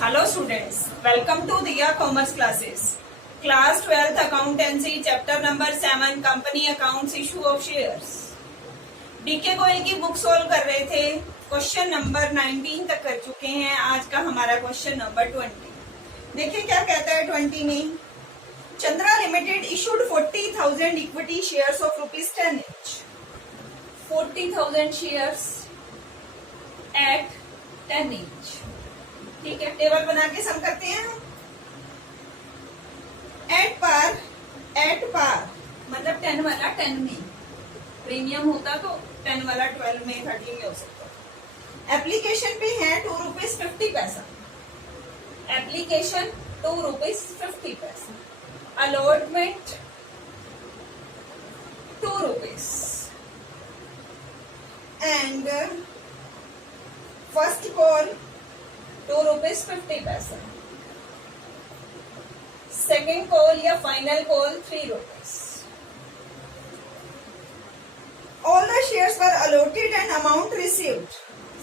Hello students, welcome to Diya Commerce classes. Class 12th Accountancy chapter number 7 Company Accounts Issue of Shares. D K Goyal की book solve कर रहे थे, question number 19 तक कर चुके हैं। आज का हमारा क्वेश्चन नंबर 20। देखिए क्या कहता है 20 में। Chandra limited issued 40,000 equity shares of ₹10 each। 40,000 shares at 10 each। ठीक है, टेबल बना के सम करते हैं। एट पार मतलब 10 वाला 10 में, प्रीमियम होता तो 10 वाला 12 में, 13 में हो सकता। एप्लीकेशन पे है ₹2.50। Application ₹2.50। Allotment ₹2 and first call ₹2.50। Second call या final call ₹3। All the shares were allotted and amount received.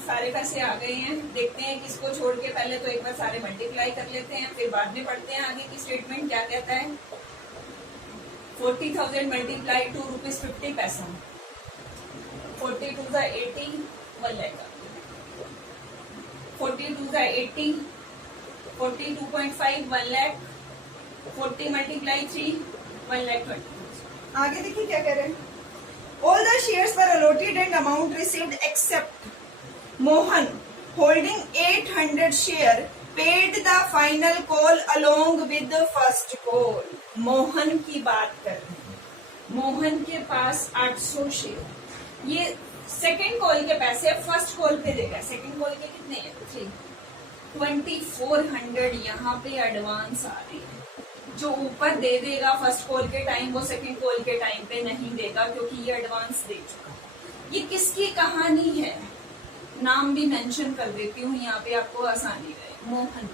सारे पैसे आ गए हैं। देखते हैं किसको छोड़ के, पहले तो एक बार सारे मल्टीप्लाई कर लेते हैं, फिर बाद में पढ़ते हैं आगे की स्टेटमेंट क्या कहता है। 40,000 मल्टीप्लाई ₹2.50। 42 का 80, 1 लाख। 42 का 80, 42.5, 1 लाख। 40 मल्टीप्लाई 3, 1,20,000। आगे देखिए क्या कह रहे हैं। All the shares were allotted and amount received except Mohan holding 800 share paid the final call along with the first call। Mohan की बात कर रहे हैं। मोहन के पास 800 शेयर, ये सेकेंड कॉल के पैसे फर्स्ट कॉल पे देगा। सेकेंड कॉल के कितने हैं? 2400 यहाँ पे एडवांस आ रही है। जो ऊपर दे देगा फर्स्ट कॉल के टाइम, वो सेकेंड कॉल के टाइम पे नहीं देगा क्योंकि ये एडवांस दे चुका। ये किसकी कहानी है? नाम भी मेंशन कर देती हूँ यहाँ पे, आपको आसानी रहे। मोहन,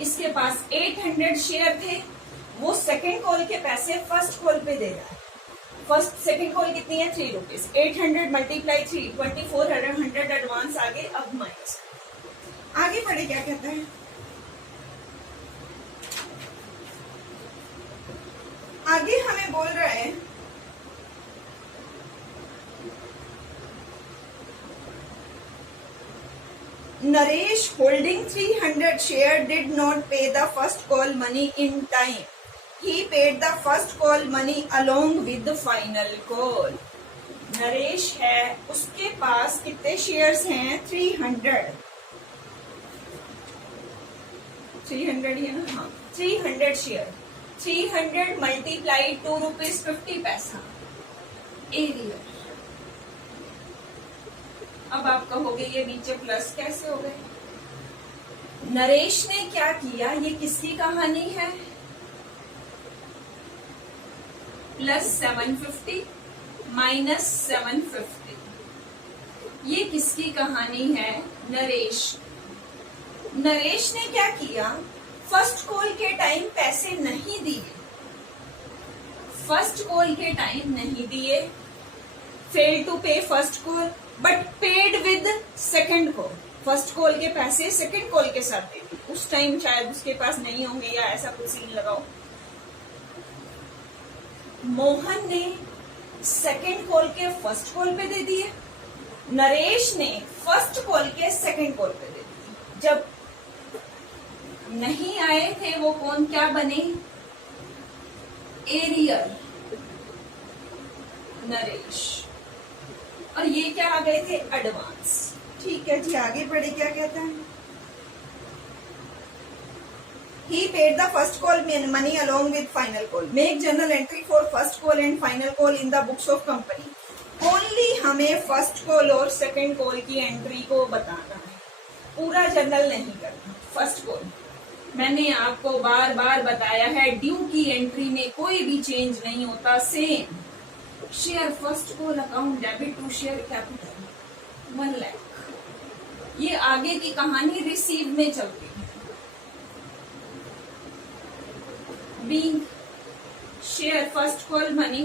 इसके पास 800 शेयर थे, वो सेकेंड कॉल के पैसे फर्स्ट कॉल पे दे रहा है। सेकेंड कॉल कितनी है? ₹3। 800 मल्टीप्लाई 3, 2400 एडवांस आगे, अब माइनस। आगे पढ़े क्या कहता है। आगे हमें बोल रहा है Naresh holding 300 share did not pay the first call money in time. He paid the first call money along with the final call. Naresh है, उसके पास कितने शेयर्स हैं? 300 है ना? हाँ, 300 शेयर। 300 multiply ₹2.50 arrear. अब आप कहोगे ये नीचे प्लस कैसे हो गए? नरेश ने क्या किया? ये किसकी कहानी है? +750 -750, ये किसकी कहानी है? नरेश ने क्या किया? फर्स्ट कॉल के टाइम पैसे नहीं दिए। फर्स्ट कॉल के टाइम नहीं दिए, फेल टू पे first call but paid with second call. First call के पैसे सेकेंड कॉल के साथ दे दिए। उस टाइम शायद उसके पास नहीं होंगे या ऐसा कुछ सीन लगाओ। मोहन ने सेकेंड कॉल के फर्स्ट कॉल पे दे दिए, नरेश ने फर्स्ट कॉल के सेकेंड कॉल पे दे दिए। जब नहीं आए थे वो कौन क्या बने? एरियर, नरेश। और ये क्या आ गए थे? एडवांस। ठीक है जी, आगे बढ़े क्या कहता है। He paid the first call money along with final call. Make journal entry for first call and final call in the books of company. Only हमें फर्स्ट कॉल और सेकेंड कॉल की एंट्री को बताना है, पूरा जर्नल नहीं करना। First call मैंने आपको बार बार बताया है, ड्यू की एंट्री में कोई भी चेंज नहीं होता, same. Share first call account debit to share capital 1 lakh. ये आगे की कहानी रिसीव में चलती है। Being share first call money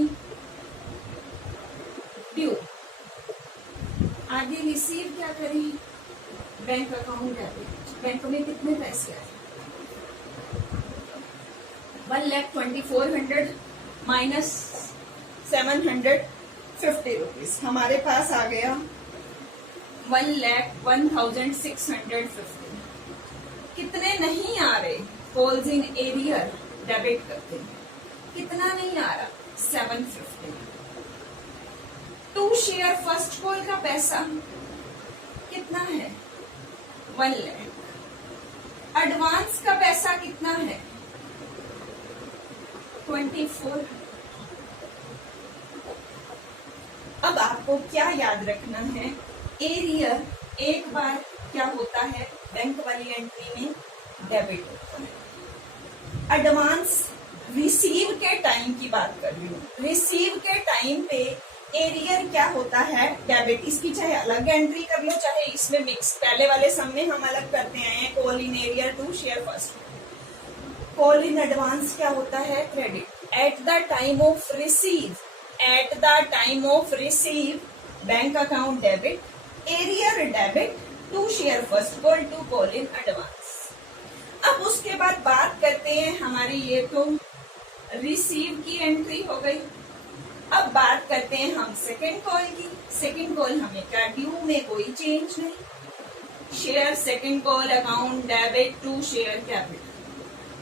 due. आगे रिसीव क्या करें? Bank account debit. बैंक में कितने पैसे आए? 1,24,100 माइनस 750 रुपीज, हमारे पास आ गया 1,01,650। कितने नहीं आ रहे? कॉल्स इन एरियर डेबिट करते हैं, कितना नहीं आ रहा? 750। टू शेयर फर्स्ट कॉल का पैसा कितना है? 1 लाख। एडवांस का पैसा कितना है? 24। अब आपको क्या याद रखना है? एरियर एक बार क्या होता है बैंक वाली एंट्री में डेबिट होता है। एडवांस रिसीव के टाइम की बात कर रही हूँ। रिसीव के टाइम पे एरियर क्या होता है? डेबिट। इसकी चाहे अलग एंट्री कर लो चाहे इसमें मिक्स। पहले वाले सम में हम अलग करते हैं, call in arrear to share first. Call in advance क्या होता है? Credit. At the time of receive, at the time of receive bank account debit, arrear debit, to share first call to call in advance. अब उसके बाद बात करते हैं, हमारी ये तो रिसीव की एंट्री हो गई। अब बात करते हैं हम सेकंड कॉल की। सेकंड कॉल हमें क्या? ड्यू में कोई चेंज नहीं। Share second call account debit to share capital,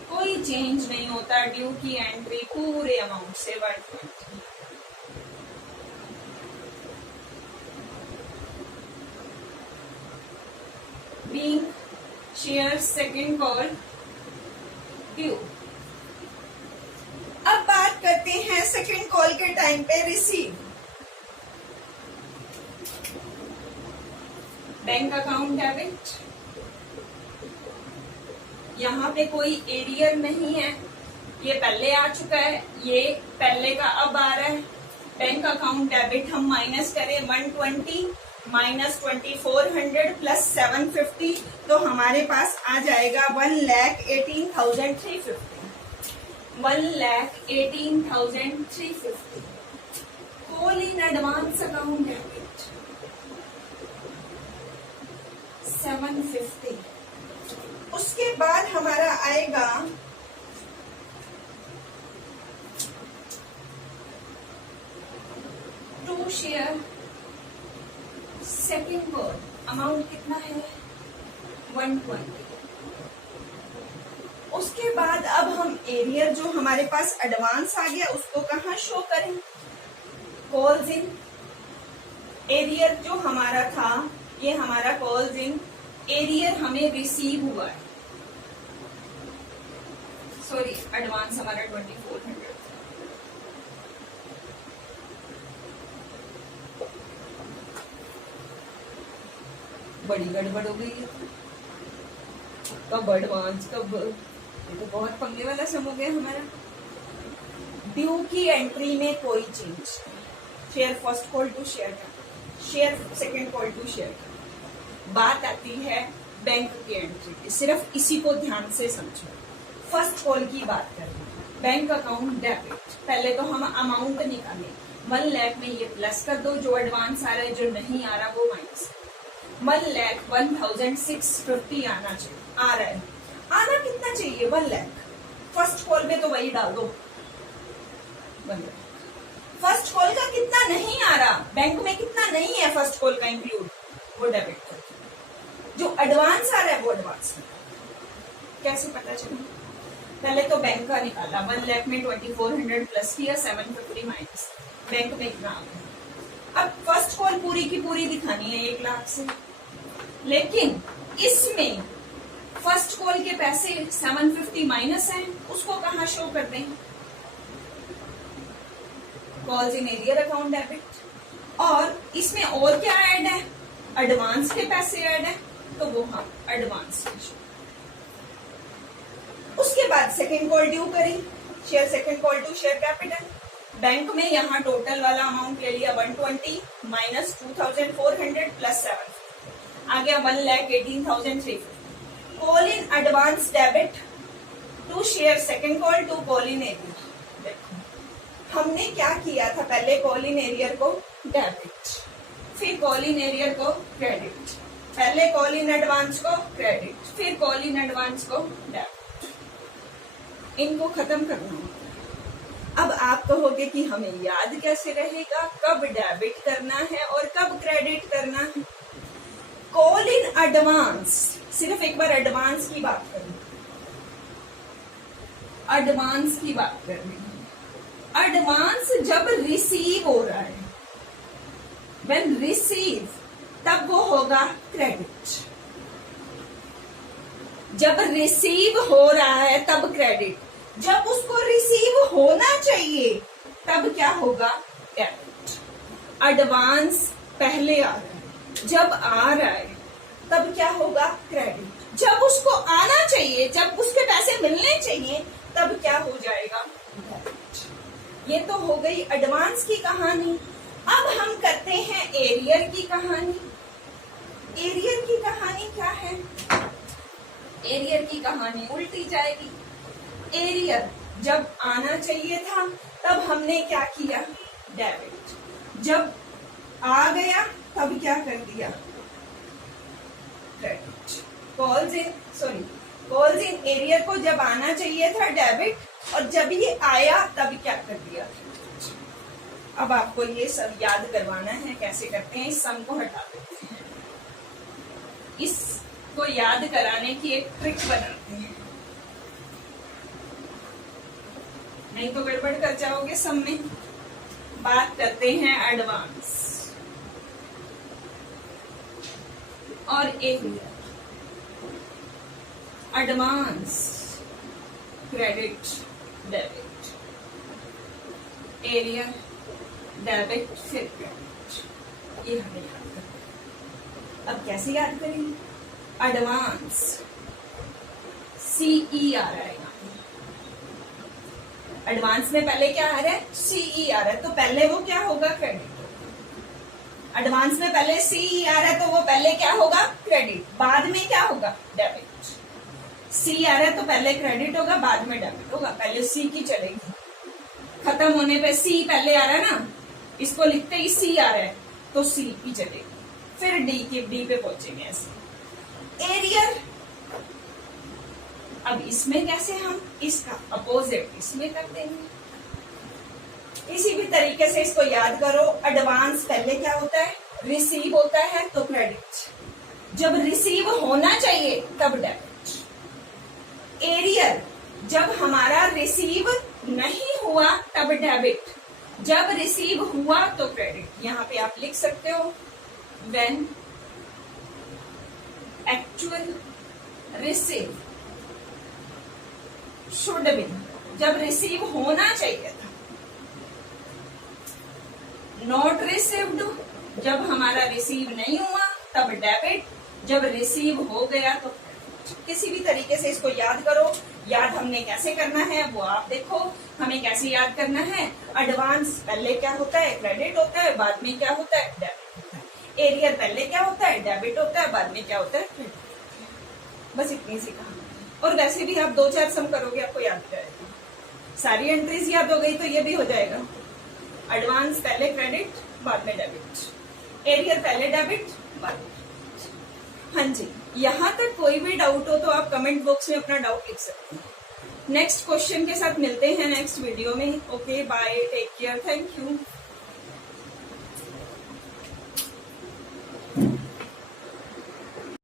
कोई चेंज नहीं होता। ड्यू की एंट्री पूरे अमाउंट से 120। Being share second call due. अब बात करते हैं सेकंड कॉल के टाइम पे रिसीव। बैंक अकाउंट डेबिट, यहाँ पे कोई एरियर नहीं है, ये पहले आ चुका है, ये पहले का अब आ रहा है। बैंक अकाउंट डेबिट हम माइनस करें 120 माइनस 2400 प्लस 750, तो हमारे पास आ जाएगा 1,18,350। 1,18,350 call in advance account debit 750। उसके बाद हमारा आएगा to share second call, amount कितना है? 120। उसके बाद अब हम एरियर जो हमारे पास एडवांस आ गया उसको कहाँ शो करें? कॉल्स इन एरियर जो हमारा था, ये हमारा कॉल्स इन एरियर हमें रिसीव हुआ है। सॉरी, एडवांस हमारा 2400। बड़ी गड़बड़ हो गई है। कब एडवांस कब, ये तो बहुत पंगे वाला सम हो गया हमारा। ड्यू की एंट्री में कोई change. Share first call to share, share second call to share. बात आती है बैंक की एंट्री की, सिर्फ इसी को ध्यान से समझो। फर्स्ट कॉल की बात करें, बैंक अकाउंट डेबिट। पहले तो हम अमाउंट निकालें, 1 लाख में ये प्लस कर दो, जो एडवांस आ रहा है, जो नहीं आ रहा वो माइनस। 1,01,650 आना चाहिए, आ रहा है। आना कितना चाहिए? 1 लाख। फर्स्ट कॉल में तो वही डाल दो 1 लाख। फर्स्ट कॉल का कितना नहीं आ रहा, बैंक में कितना नहीं है फर्स्ट कॉल का इंक्लूड, वो डेबिट कर। जो एडवांस आ रहा है वो एडवांस। कैसे पता चले? पहले तो बैंक का निकाला, 1 लाख में 2400 प्लस किया, 750 माइनस, बैंक में इतना आ गया। अब फर्स्ट कॉल पूरी की पूरी दिखानी है 1 लाख से, लेकिन इसमें फर्स्ट कॉल के पैसे 750 माइनस हैं, उसको कहाँ शो कर दें? Calls in arrear account debit. और इसमें और क्या ऐड है? एडवांस के पैसे ऐड है, तो वो हम एडवांस में शो। उसके बाद सेकंड कॉल ड्यू करी, share second call to share capital. Bank में यहाँ टोटल वाला अमाउंट ले लिया 120 माइनस 2400 प्लस 7 आ गया 1,18,350। Call in advance debit to share second call to call in arrear. देखो हमने क्या किया था, पहले कॉल इन एरियर को डेबिट, फिर कॉल इन एरियर को क्रेडिट, पहले कॉल इन एडवांस को क्रेडिट, फिर कॉल इन एडवांस को डेबिट, इनको खत्म करना होगा। अब आप कहोगे कि हमें याद कैसे रहेगा कब डेबिट करना है और कब क्रेडिट करना है। कॉल इन एडवांस, सिर्फ एक बार एडवांस की बात करनी, एडवांस की बात करनी है। एडवांस जब रिसीव हो रहा है, व्हेन रिसीव, तब वो होगा क्रेडिट। जब रिसीव हो रहा है तब क्रेडिट, जब उसको रिसीव होना चाहिए तब क्या होगा डेबिट। एडवांस पहले आ रहा है, जब आ रहा है तब क्या होगा क्रेडिट। जब उसको आना चाहिए, जब उसके पैसे मिलने चाहिए, तब क्या हो जाएगा डेबिट। ये तो हो गई एडवांस की कहानी। अब हम करते हैं एरियर की कहानी। एरियर की कहानी क्या है? एरियर की कहानी उल्टी जाएगी। एरियर जब आना चाहिए था तब हमने क्या किया डेबिट, जब आ गया तब क्या कर दिया क्रेडिट। कॉल्स इन एरियर को जब आना चाहिए था डेबिट, और जब ये आया तब क्या कर दिया क्रेडिट। अब आपको ये सब याद करवाना है, कैसे करते हैं। इस सम को हटा देते हैं, इसको याद कराने की एक ट्रिक बनाते हैं, नहीं तो गड़बड़ कर जाओगे सम में। बात करते हैं एडवांस और arrear. Advance, credit, debit, arrear, debit, फिर क्रेडिट। ये हमें याद करना है। अब कैसे याद करेंगे? एडवांस CE आ रहा है, एडवांस में पहले क्या आ रहा है CE आ रहा है, तो पहले वो क्या होगा क्रेडिट। एडवांस में पहले CE आ रहा है तो वो पहले क्या होगा क्रेडिट, बाद में क्या होगा डेबिट। C आ रहा है तो पहले क्रेडिट होगा, बाद में डेबिट होगा। पहले C की चलेगी, खत्म होने पे C पहले आ रहा है ना, इसको लिखते ही C आ रहा है तो C की चलेगी, फिर D पे पहुंचेंगे ऐसे। एरियर, अब इसमें कैसे हम इसका अपोजिट इसमें कर देंगे। इसी भी तरीके से इसको याद करो। एडवांस पहले क्या होता है रिसीव होता है तो क्रेडिट, जब रिसीव होना चाहिए तब डेबिट। एरियर, जब हमारा रिसीव नहीं हुआ तब डेबिट, जब रिसीव हुआ तो क्रेडिट। यहां पे आप लिख सकते हो when actual receive should be, जब रिसीव होना चाहिए था। नॉट रिसीव्ड, जब हमारा रिसीव नहीं हुआ तब डेबिट, जब रिसीव हो गया तो किसी भी तरीके से इसको याद करो। याद हमने कैसे करना है वो आप देखो। हमें कैसे याद करना है, एडवांस पहले क्या होता है क्रेडिट होता है, बाद में क्या होता है डेबिट होता है। एरियर पहले क्या होता है डेबिट होता है, बाद में क्या होता है क्रेडिट होता है। बस इतनी सी कहानी। और वैसे भी आप 2-4 सम करोगे आपको याद जाएगा। सारी एंट्रीज याद हो गई तो ये भी हो जाएगा। एडवांस पहले क्रेडिट, बाद में डेबिट। एरियर पहले डेबिट, बाद में। हाँ जी, यहाँ तक कोई भी डाउट हो तो आप कमेंट बॉक्स में अपना डाउट लिख सकते हैं। नेक्स्ट क्वेश्चन के साथ मिलते हैं नेक्स्ट वीडियो में। Okay bye, take care, thank you.